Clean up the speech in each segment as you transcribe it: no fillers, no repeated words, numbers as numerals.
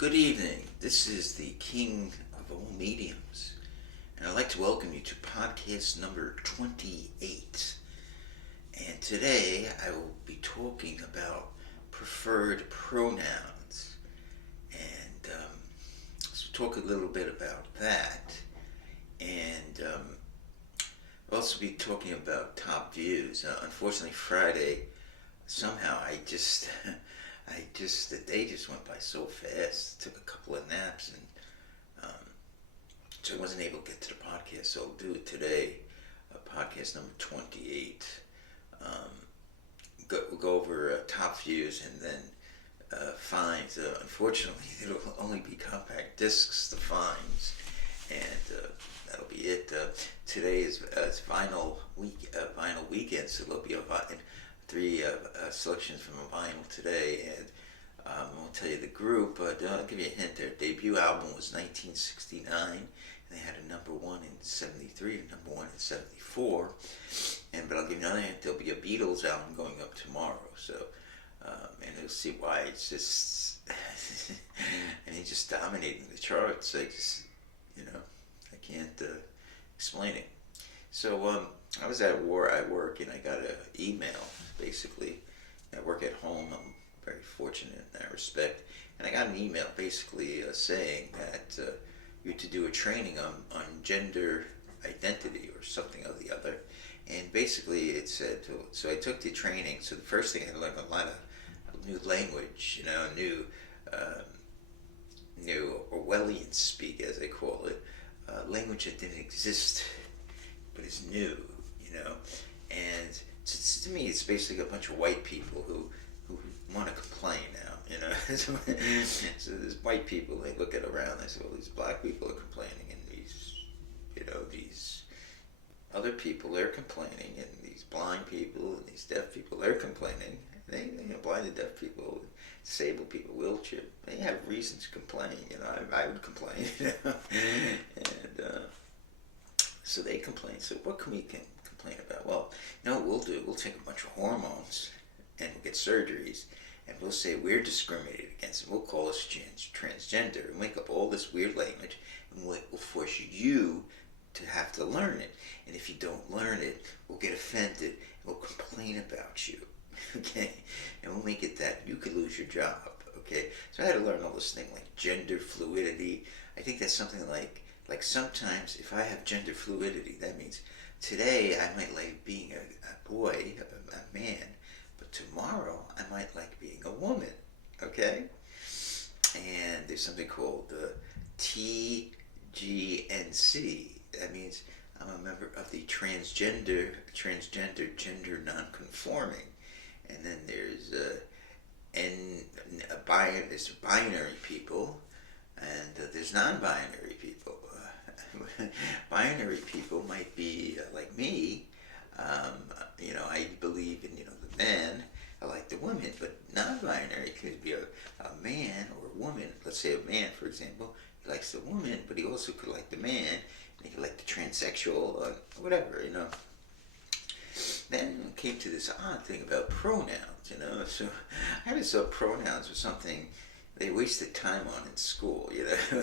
Good evening. This is the King of All Mediums, and I'd like to welcome you to podcast number 28. And today I will be talking about preferred pronouns, and let's talk a little bit about that. And I'll also be talking about top views. Unfortunately, Friday, somehow the day just went by so fast. Took a couple of naps, and so I wasn't able to get to the podcast. So I'll do it today, podcast number 28. We'll go over top views and then finds. Unfortunately, it'll only be compact discs, the finds, and that'll be it. Today is vinyl weekend, so there'll be three selections from a vinyl today, and I won't tell you the group, but I'll give you a hint. Their debut album was 1969, and they had a number one in 73, a number one in 74, but I'll give you another hint. There'll be a Beatles album going up tomorrow, so, and you'll see why. It's just, and he's just dominating the charts. I can't explain it. So, I was at work, and I got an email, basically. I work at home. I'm very fortunate in that respect. And I got an email basically saying that you're to do a training on gender identity or something or the other. And basically it said, so I took the training. So the first thing I learned a lot of new language, new Orwellian speak, as they call it, language that didn't exist but is new, and to me it's basically a bunch of white people who want to complain now, so there's white people, they look at around, they say, well, these black people are complaining, and these other people, they're complaining, and these blind people and these deaf people, they're complaining. Blind and deaf people, disabled people, wheelchair, they have reasons to complain. I would complain, and so they complain. So what can we complain about? Well, we'll take a bunch of hormones and we'll get surgeries, and we'll say we're discriminated against, and we'll call us transgender, and make up all this weird language, and we'll force you to have to learn it. And if you don't learn it, we'll get offended, and we'll complain about you. Okay, and we'll make it that you could lose your job. Okay, so I had to learn all this thing like gender fluidity. I think that's something like sometimes if I have gender fluidity, that means today I might like being a boy, a man, but tomorrow I might like being a woman. Okay, and there's something called the TGNC. That means I'm a member of the transgender, gender nonconforming. And then there's there's binary people, and there's non-binary people. Binary people might be like me. I believe in the man. I like the woman, but non-binary could be a man or a woman. Let's say a man, for example, he likes the woman, but he also could like the man, and he could like the transsexual or whatever. Then it came to this odd thing about pronouns, So I always thought pronouns were something they wasted time on in school,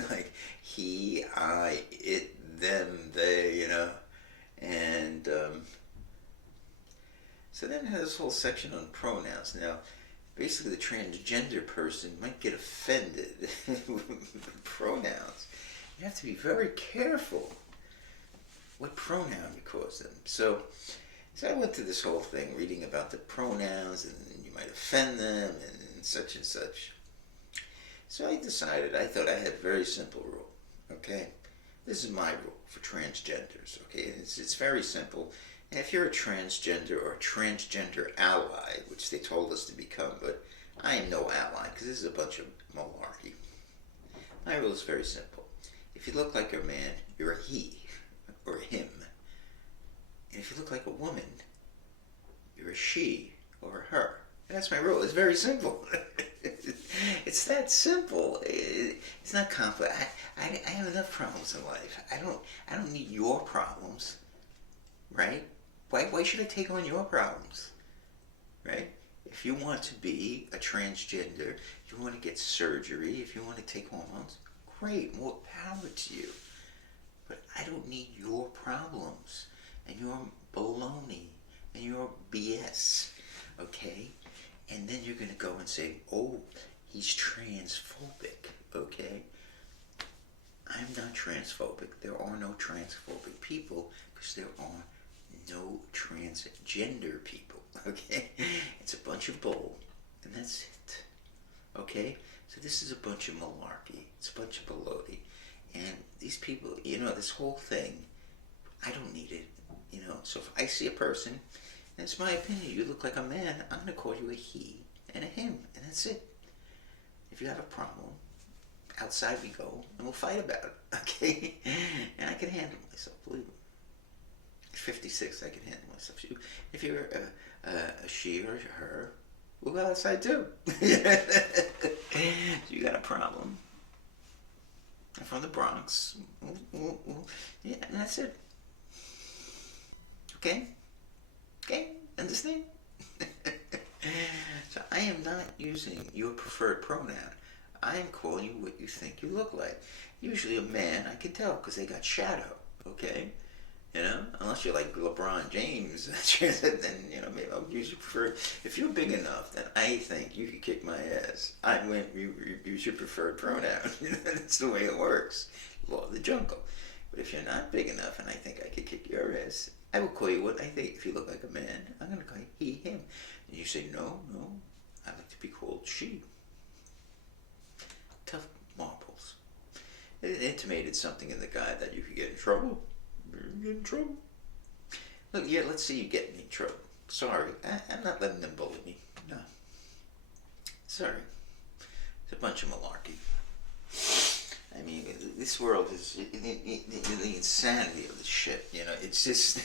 like he, I, it, them, they, and so then I had this whole section on pronouns. Now, basically the transgender person might get offended with pronouns. You have to be very careful what pronoun you cause them. So I went through this whole thing, reading about the pronouns, and you might offend them, and such and such. So I thought I had a very simple rule, okay? This is my rule for transgenders, okay? It's very simple. And if you're a transgender or a transgender ally, which they told us to become, but I am no ally, because this is a bunch of malarkey. My rule is very simple. If you look like a man, you're a he, or a him. And if you look like a woman, you're a she or a her. And that's my rule. It's very simple. It's that simple. It's not complex. I have enough problems in life. I don't need your problems, right? Why should I take on your problems, right? If you want to be a transgender, if you want to get surgery, if you want to take hormones, great, more power to you. But I don't need your problems and your baloney and your BS, okay? And then you're going to go and say, oh, he's transphobic, okay? I'm not transphobic. There are no transphobic people because there are no transgender people, okay? It's a bunch of bull, and that's it, okay? So this is a bunch of malarkey. It's a bunch of baloney. And these people, this whole thing, I don't need it, So if I see a person, and it's my opinion, you look like a man, I'm going to call you a he and a him, and that's it. If you have a problem, outside we go, and we'll fight about it, okay? And I can handle myself, believe me. At 56, I can handle myself. If you're a she or a her, we'll go outside too. So you got a problem. I'm from the Bronx. Yeah, and that's it. Okay? Okay? Understand? So I am not using your preferred pronoun. I am calling you what you think you look like. Usually a man, I can tell because they got shadow, okay? Unless you're like LeBron James, then, maybe I'll use your preferred. If you're big enough, then I think you could kick my ass. I went, you use your preferred pronoun. That's the way it works. Law of the jungle. But if you're not big enough and I think I could kick your ass, I will call you what I think. If you look like a man, I'm going to call you he, him. And you say, no, I like to be called she. Tough marbles. It intimated something in the guy that you could get in trouble. Get in trouble. Look, yeah, let's see you get me in trouble. Sorry, I'm not letting them bully me. No. Sorry. It's a bunch of malarkey. I mean, this world is the insanity of this shit. It's just,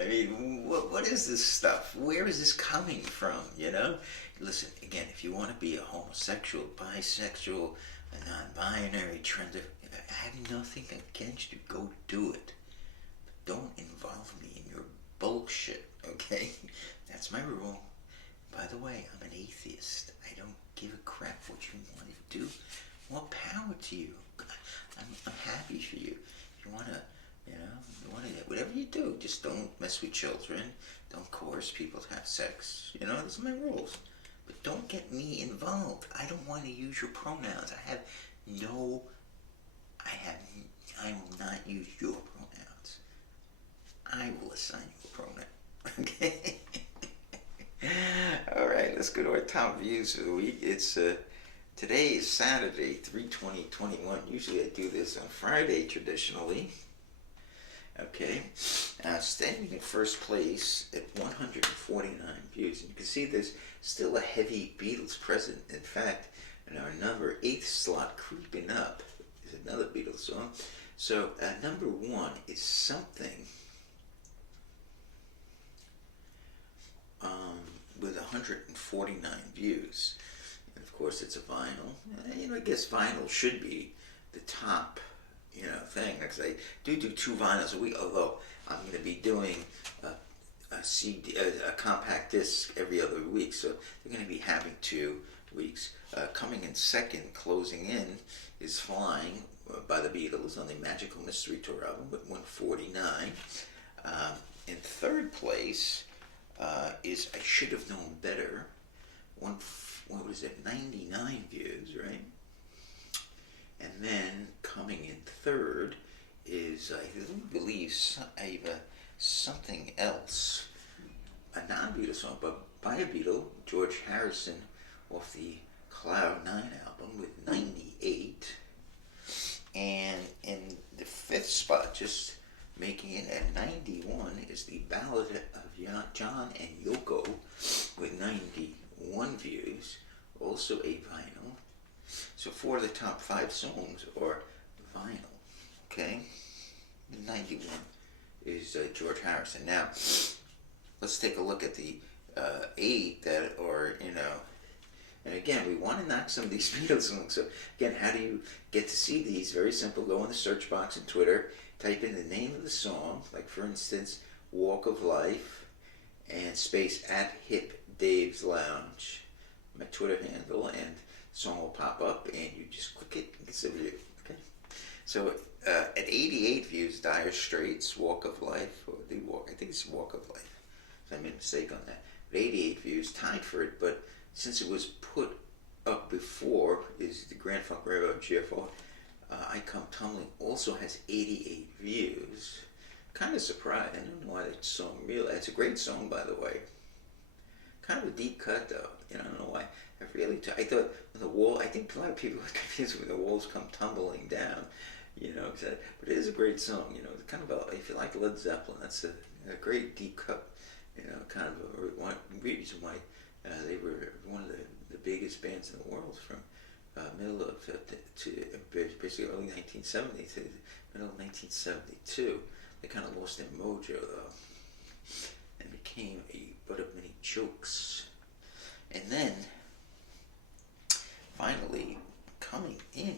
I mean, what is this stuff? Where is this coming from? Listen, again, if you want to be a homosexual, bisexual, a non-binary, trans, I have nothing against you. Go do it. But don't involve me in your bullshit, okay? That's my rule. By the way, I'm an atheist. I don't give a crap what you want to do. More power to you. I'm happy for you. If you want to, whatever you do, just don't mess with children. Don't coerce people to have sex. Those are my rules. But don't get me involved. I don't want to use your pronouns. I will not use your pronouns. I will assign you a pronoun. Okay? All right, let's go to our top views of the week. It's today is Saturday, 3/20/21. Usually I do this on Friday traditionally. Okay, standing in first place at 149 views. And you can see there's still a heavy Beatles present. In fact, in our number 8th slot creeping up is another Beatles song. So number 1 is Something with 149 views. And of course it's a vinyl. I guess vinyl should be the top thing, because I do 2 vinyls a week, although I'm going to be doing a CD, a compact disc every other week, so they're going to be having 2 weeks. Coming in second, closing in, is Flying by the Beatles on the Magical Mystery Tour album with 149. In third place is I Should Have Known Better, 99 views, right? And then coming in third is, I believe, Something Else, a non-Beatles song, but by a Beatle, George Harrison, off the Cloud 9 album with 98. And in the 5th spot, just making it at 91, is the Ballad of John and Yoko with 91 views, also a vinyl. So 4 of the top 5 songs are vinyl, okay? 91 is George Harrison. Now, let's take a look at the 8 that are, and again, we want to knock some of these Beatles songs. So again, how do you get to see these? Very simple. Go in the search box in Twitter, type in the name of the song, like for instance, Walk of Life, and space at Hip Dave's Lounge, my Twitter handle, and the song will pop up, and you just click it and it's a view. Okay. So at 88 views, Dire Straits, Walk of Life, or the Walk, I think it's Walk of Life. So I made a mistake on that. But 88 views, tied for it, but since it was put up before, is the Grand Funk Railroad GFR, I Come Tumbling also has 88 views. Kind of surprised. I don't know why that song really. It's a great song, by the way. Kind of a deep cut, though. I don't know why. I thought when the wall. I think a lot of people are confused when the walls come tumbling down. But it is a great song. It's kind of if you like Led Zeppelin, that's a great deep cut. Kind of one reason why they were one of the biggest bands in the world from middle of to basically early 1970 to the middle of 1972. They kind of lost their mojo though, and became a butt of many jokes. And then, finally, coming in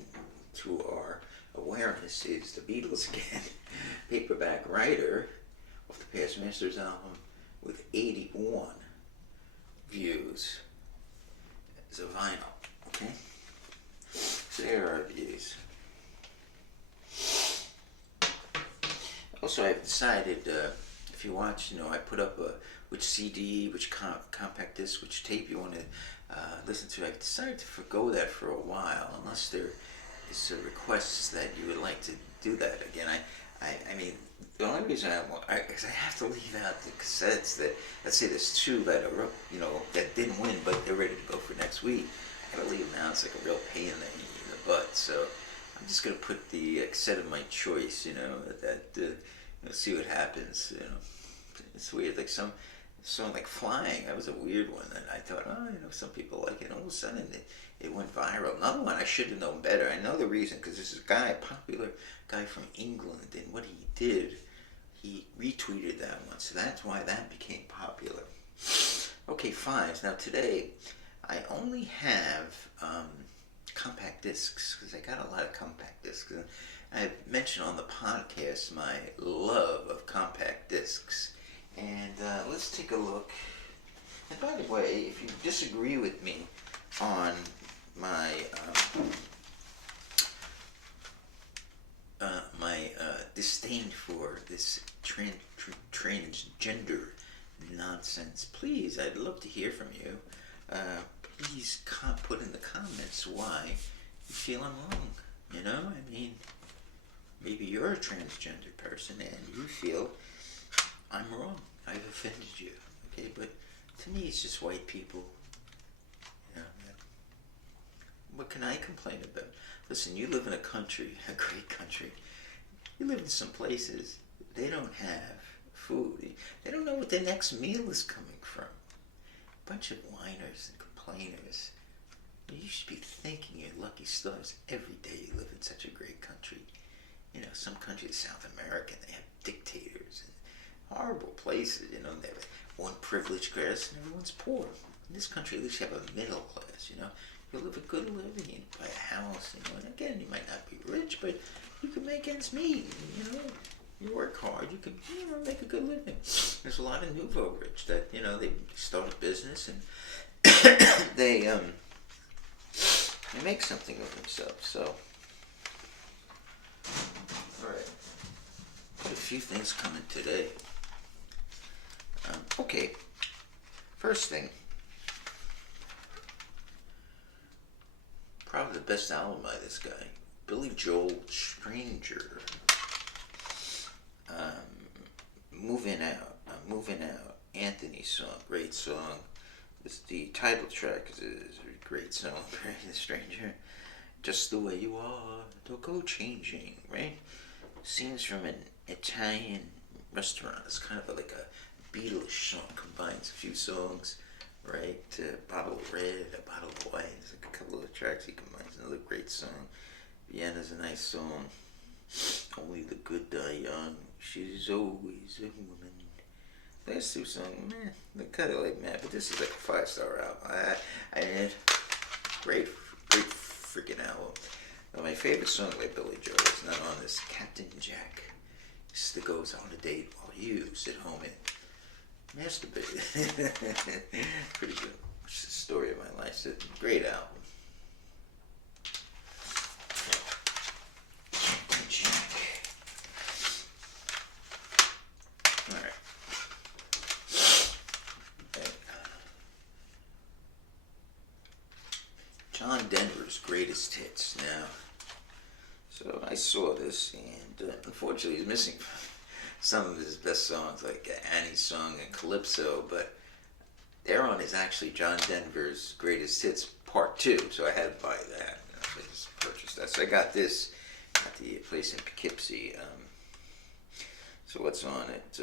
to our awareness is the Beatles again. Paperback Writer of the Past Masters album with 81 views as a vinyl. Okay, so there are our views. Also, I've decided, if you watch, I put up which CD, which compact disc, which tape you want to listen to. I decided to forgo that for a while, unless there is a request that you would like to do that again. I mean, the only reason is I have to leave out the cassettes that, let's say there's two that are, that didn't win, but they're ready to go for next week. I gotta leave them out. It's like a real pain in the butt. So I'm just gonna put the cassette of my choice, see what happens. It's weird. Like some song like Flying, that was a weird one that I thought, some people like it. And all of a sudden it went viral. Another one I should have known better. I know the reason, because this is a popular guy from England, and what he did, he retweeted that one. So that's why that became popular. Okay, fine. Now today, I only have compact discs, because I got a lot of compact discs. I've mentioned on the podcast my love of compact discs. And let's take a look. And by the way, if you disagree with me on my disdain for this transgender nonsense, please, I'd love to hear from you. Please put in the comments why you feel I'm wrong. I mean, maybe you're a transgender person and you feel I'm wrong. I've offended you. Okay, but to me, it's just white people. What can I complain about? Listen, you live in a country, a great country. You live in some places, they don't have food. They don't know what their next meal is coming from. Bunch of whiners and complainers. You should be thanking your lucky stars every day you live in such a great country. Some countries, South America, they have dictators and horrible places. They have one privileged class and everyone's poor. In this country, at least you have a middle class. You live a good living, you buy a house. And again, you might not be rich, but you can make ends meet. You work hard, you can make a good living. There's a lot of nouveau rich that they start a business and they make something of themselves. So, all right, got a few things coming today. Okay, first thing, probably the best album by this guy, Billy Joel, Stranger. Moving Out. Anthony's song, great song. The title track is a great song, right? The Stranger. Just the Way You Are, Don't Go Changing, right? Scenes from an Italian restaurant. It's kind of like a Beatles song, combines a few songs, right? A bottle of red, a bottle of white. There's like a couple of tracks he combines. Another great song. Vienna's a nice song. Only the Good Die Young. She's always a woman. Last two songs, they're kind of like but this is like a 5-star album. Great freaking album. Now, my favorite song by Billy Joel is not on this. Captain Jack still goes on a date while you sit home and masturbated. Pretty good. It's the story of my life. It's a great album. Jack. Alright. John Denver's greatest hits. Now, so I saw this, and unfortunately, he's missing some of his best songs, like Annie's Song and Calypso, but they're on is actually John Denver's greatest hits part 2, so I had to buy that. So I just purchased that. So I got this at the place in Poughkeepsie. So what's on it?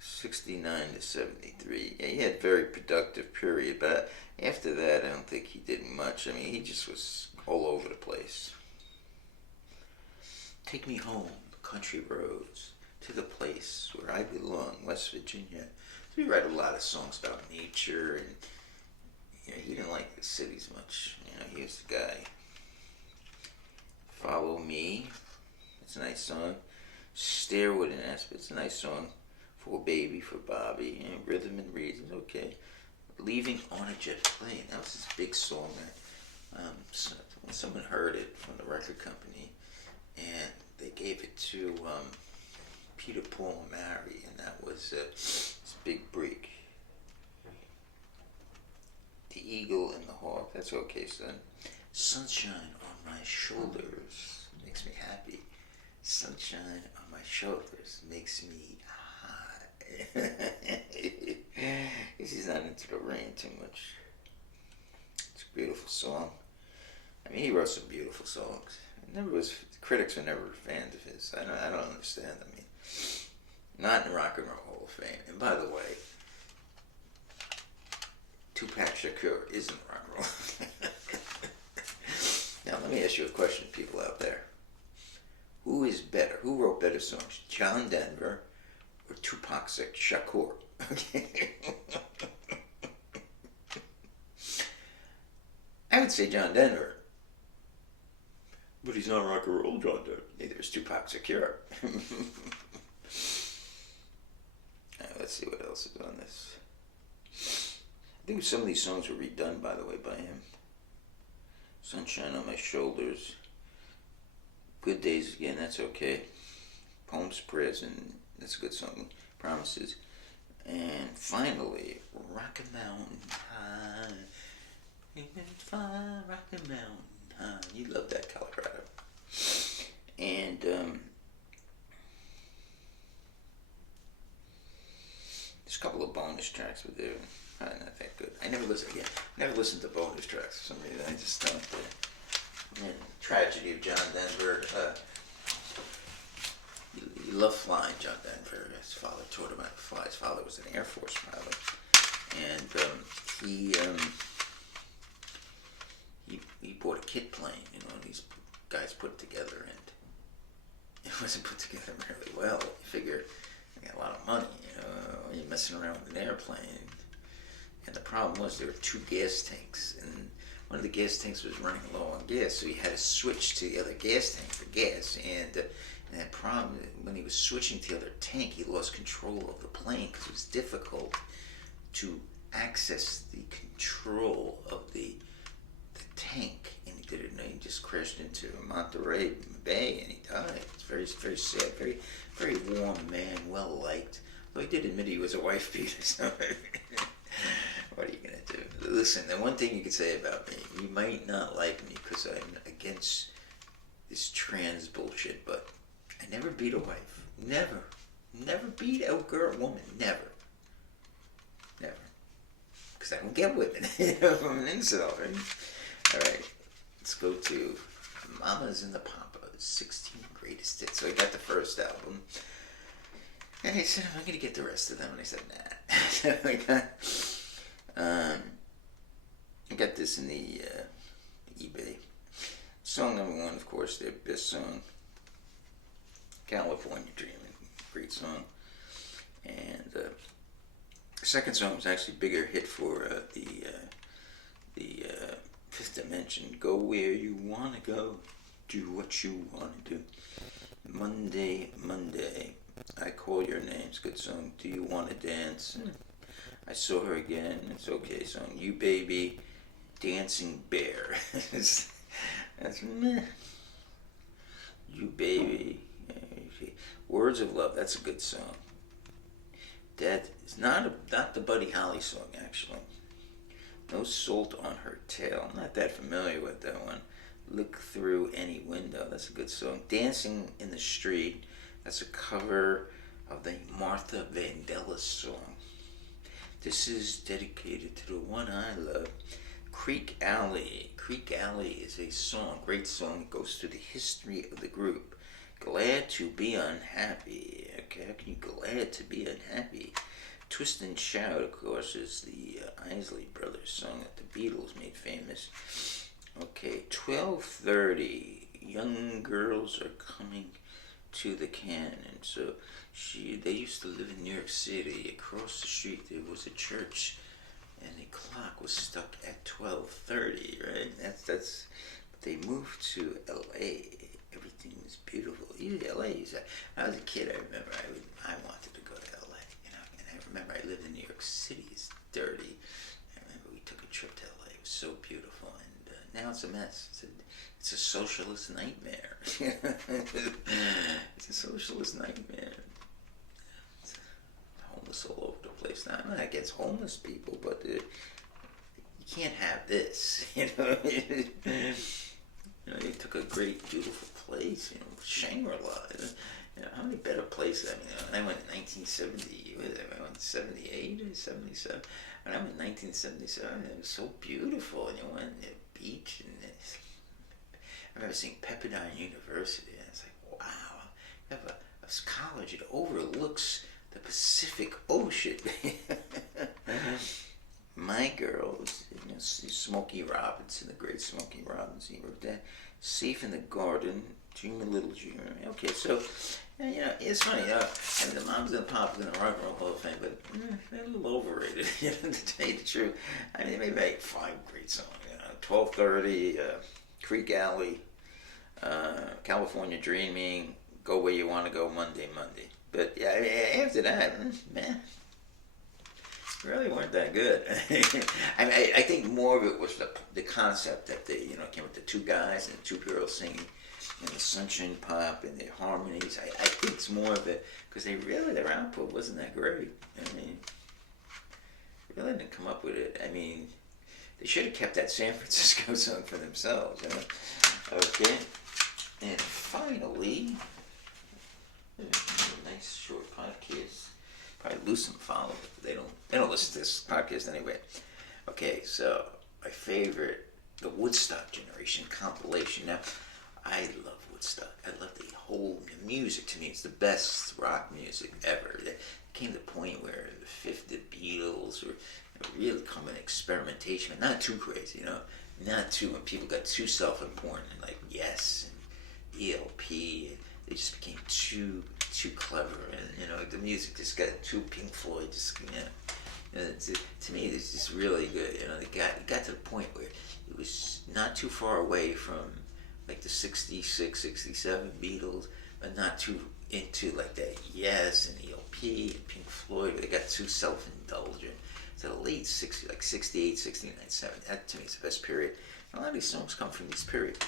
69 to 73. Yeah, he had a very productive period, but after that, I don't think he did much. I mean, he just was all over the place. Take me home, country roads, to the place where I belong, West Virginia. So he wrote a lot of songs about nature, and he didn't like the cities much. He was the guy. Follow Me, it's a nice song. Stairwood and Aspen, it's a nice song. For Baby, for Bobby, Rhythm and Reason, okay. Leaving on a Jet Plane, that was his big song. So when someone heard it from the record company, and they gave it to Peter, Paul, and Mary, and that was his big break. The Eagle and the Hawk, that's okay, son. Sunshine on My Shoulders makes me happy. Sunshine on My Shoulders makes me high. He's not into the rain too much. It's a beautiful song. I mean, he wrote some beautiful songs. The critics were never fans of his. I don't understand. I mean, not in the Rock and Roll Hall of Fame. And by the way, Tupac Shakur is in the Rock and Roll. Now, let me ask you a question, people out there. Who is better? Who wrote better songs, John Denver or Tupac Shakur? Okay. I would say John Denver. But he's not rock and roll John Denver. Neither is Tupac Shakur. Let's see what else is on this. I think some of these songs were redone, by the way, by him. Sunshine on My Shoulders. Good Days Again, that's okay. Poems, Prayers, and that's a good song. Promises. And finally, Rock a Mountain High. Rock a Mountain High. You love that, Colorado. And there's a couple of bonus tracks, but they're not that good. I never listened to bonus tracks for some reason. I just don't. Tragedy of John Denver. He loved flying, John Denver. His father taught him how to fly. His father was an Air Force pilot, and he bought a kit plane. And these guys put it together, and it wasn't put together really well. You figure you got a lot of money, you're messing around with an airplane. And the problem was there were 2 gas tanks, and one of the gas tanks was running low on gas, so he had to switch to the other gas tank for gas. And that problem, when he was switching to the other tank, he lost control of the plane because it was difficult to access the control of the tank. And he did it, and he just crashed into Monterey Bay, and he died. It's very, very sad. Very, very warm man, well liked. Though he did admit he was a wife beater. So what are you gonna do? Listen, the one thing you could say about me, you might not like me because I'm against this trans bullshit, but I never beat a wife. Never beat a woman. Never. Because I don't get women. I'm an incel, right? All right, let's go to Mamas and the Papas, 16 Greatest Hits. So I got the first album, and I said, am I gonna get the rest of them? And I said, nah. So I got this in the eBay. Song number 1, of course, their best song, California Dreaming, great song. And the second song was actually a bigger hit for the Fifth Dimension. Go where you wanna go, do what you wanna do. Monday, I Call Your Name's good song. Do You Want to Dance? I Saw Her Again. It's okay song. You Baby, Dancing Bear. That's meh. You Baby. Words of Love. That's a good song. That is not the Buddy Holly song actually. No Salt on Her Tail. I'm not that familiar with that one. Look Through Any Window. That's a good song. Dancing in the Street. That's a cover of the Martha Vandellas song. This is dedicated to the one I love, Creek Alley. Creek Alley is a song, great song. It goes through the history of the group. Glad to Be Unhappy. Okay, how can you glad to be unhappy? Twist and Shout, of course, is the Isley Brothers song that the Beatles made famous. Okay, 12:30. Young girls are coming to the cannon. So they used to live in New York City. Across the street there was a church, and the clock was stuck at 12:30. Right? That's. But they moved to L.A. Everything was beautiful. L.A. When I was a kid, I remember I wanted to go to L.A. And I remember I lived in New York City. It's dirty. I remember we took a trip to L.A. It was so beautiful, and now it's a mess. It's a socialist nightmare. It's a socialist nightmare. It's homeless all over the place. Now, I'm not against homeless people, but you can't have this. They took a great, beautiful place. Shangri-La. How many better places? I went in 1970. I went 78 or 77. When I went in 1977, it was so beautiful. And you went to the beach and I remember seeing Pepperdine University, and it's like, wow, you have a college that overlooks the Pacific Ocean. My Girls, Smokey Robinson, the great Smokey Robinson, he wrote that. Safe in the Garden, Dream a Little Dream. Okay, so, it's funny, and the Moms and the Papas in the Rock and Roll Hall of Fame, but they're a little overrated, to tell you the truth. They made like 5 great songs, 12:30, Creek Alley, California Dreaming, Go Where You Want to Go, Monday. But yeah, after that, man, really weren't that good. I think more of it was the concept that they came with the 2 guys and 2 girls singing in the Sunshine Pop and their harmonies. I think it's more of it because their output wasn't that great. Really didn't come up with it. They should have kept that San Francisco song for themselves. Okay. And finally, nice short podcast. Probably lose some followers, but they don't listen to this podcast anyway. Okay, so my favorite, the Woodstock Generation compilation. Now, I love Woodstock. I love the whole music. To me, it's the best rock music ever. It came to the point where the Beatles were really coming experimentation, but not too crazy, not too, when people got too self-important, like Yes and ELP, and they just became too clever, and the music just got too Pink Floyd, to me it's just really good. It got to the point where it was not too far away from like the 66, 67 Beatles, but not too into like that Yes and ELP and Pink Floyd, where they got too self-indulgent. So the late 60s, like 68, 69, 70, that to me is the best period. And a lot of these songs come from this period.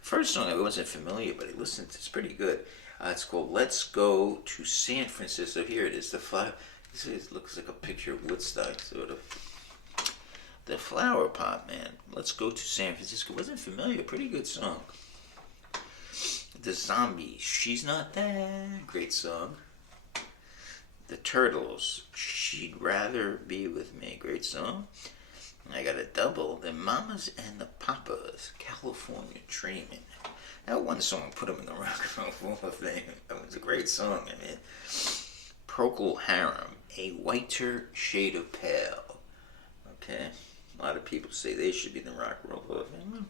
First song I wasn't familiar, but I listened to, it's pretty good. It's called Let's Go to San Francisco. Here it is. This looks like a picture of Woodstock, sort of. The Flower Pot, man. Let's Go to San Francisco. Wasn't familiar. Pretty good song. The Zombies. She's Not There. Great song. The Turtles. She'd Rather Be With Me. Great song. I got a double. The Mamas and the Papas. California Dreamin'. That one song put them in the Rock and Roll Hall of Fame. That was a great song. Procol Harum. A Whiter Shade of Pale. Okay. A lot of people say they should be in the Rock and Roll Hall of Fame.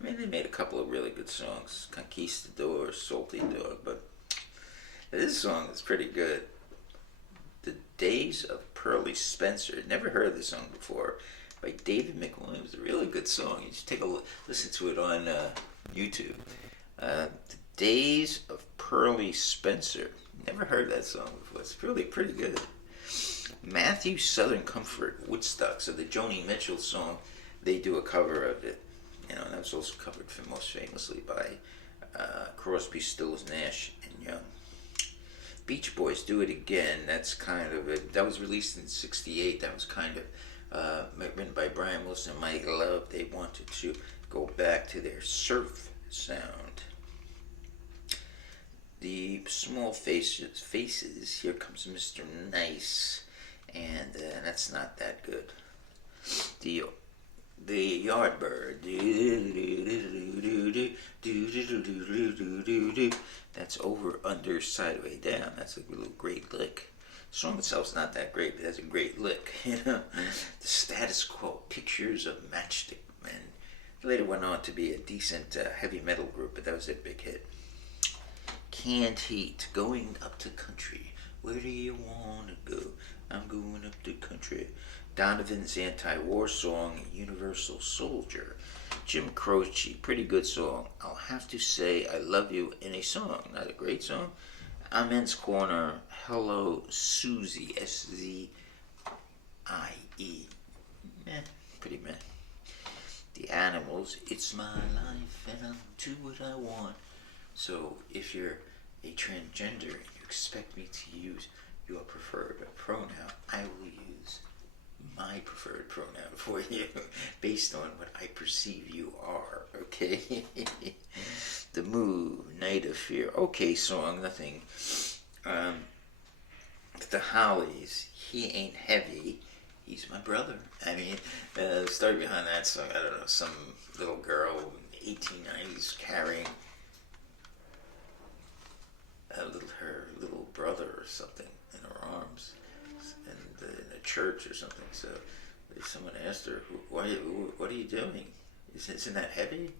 They made a couple of really good songs. Conquistador, Salty Dog. But this song is pretty good. The Days of Pearly Spencer. Never heard this song before. By David McWilliams. A really good song. You should take a listen to it on YouTube. The Days of Pearly Spencer. Never heard that song before. It's really pretty good. Matthew Southern Comfort, Woodstock. So the Joni Mitchell song, they do a cover of it. And that was also covered most famously by Crosby, Stills, Nash, and Young. Beach Boys, Do It Again. That's kind of it. That was released in '68. That was kind of written by Brian Wilson and Mike Love. They wanted to go back to their surf sound. The Small Faces. Here Comes Mr. Nice, and that's not that good. The Yardbird. That's Over, Under, Sideway, Down. That's a little great lick. The song itself's not that great, but that's a great lick. The Status Quo, Pictures of Matchstick Men. Later went on to be a decent heavy metal group, but that was their big hit. Canned Heat, Going Up to Country. Where do you want to go? I'm going up to country. Donovan's anti-war song, Universal Soldier. Jim Croce, pretty good song. I'll Have to Say I Love You in a Song. Not a great song. Amen's Corner, Hello Susie, SZIE. Meh, pretty meh. The Animals, It's My Life and I'll do what I want. So if you're a transgender and you expect me to use your preferred pronoun, I will use my preferred pronoun for you based on what I perceive you are, okay? The Move, Night of Fear. Okay, song, nothing. The Hollies, He Ain't Heavy, He's My Brother. I mean, the story behind that song, I don't know, some little girl in the 1890s carrying her little brother or something in her arms in a church or something. So someone asked her, what are you doing? Isn't that heavy?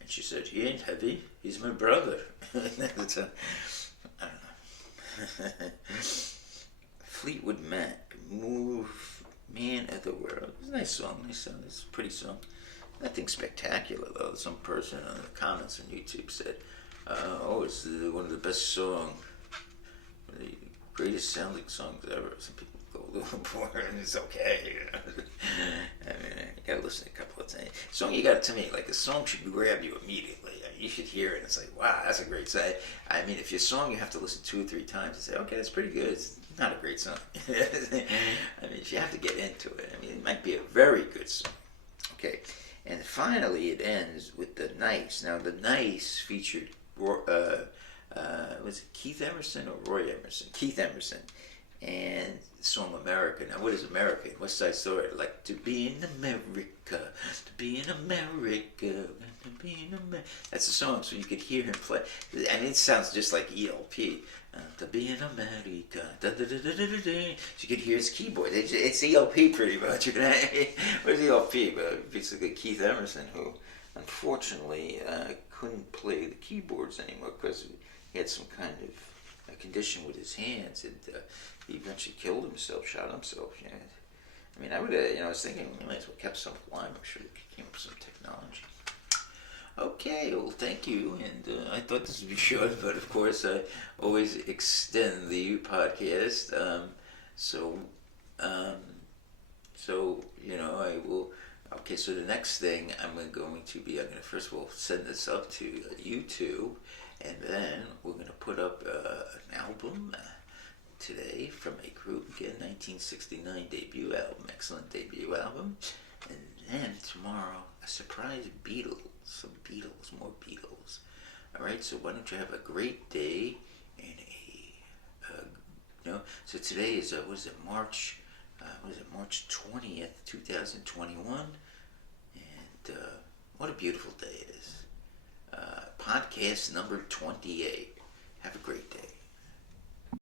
And she said, he ain't heavy, he's my brother. I don't know. Fleetwood Mac, Move, Man of the World. It's a nice song. It's a pretty song. Nothing spectacular though. Some person in the comments on YouTube said, it's one of the best songs, the greatest sounding songs ever. Some people go a little bored, and it's okay. I mean, you gotta listen a couple of times. Song, you gotta tell me, like, a song should grab you immediately. I mean, you should hear it and it's like, wow, that's a great song. I mean, if your song you have to listen 2 or 3 times and say, okay, that's pretty good. It's not a great song. I mean, you have to get into it. I mean, it might be a very good song. Okay, and finally it ends with The Nice. Now, The Nice featured was it Keith Emerson or Roy Emerson? Keith Emerson. And the song America. Now, what is America? West Side Story. Like, to be in America, to be in America, to be in America. That's the song, so you could hear him play. And it sounds just like ELP. To be in America. Da, da, da, da, da, da, da. So you could hear his keyboard. It's ELP pretty much. Where's ELP? But basically Keith Emerson, who unfortunately couldn't play the keyboards anymore because he had some kind of a condition with his hands, and he eventually killed himself, shot himself. Yeah. I mean, I would, I was thinking we might as well kept some alive. I'm sure they came up with some technology. Okay, well, thank you. And I thought this would be short, but of course, I always extend the podcast. So I will. Okay, so the next thing I'm going to first of all send this up to YouTube, and then we're going to put up an album today from a group, again, 1969 debut album, excellent debut album, and then tomorrow a surprise Beatles, more Beatles. All right, so why don't you have a great day and so today is March 20th, 2021, and what a beautiful day it is. Podcast number 28. Have a great day.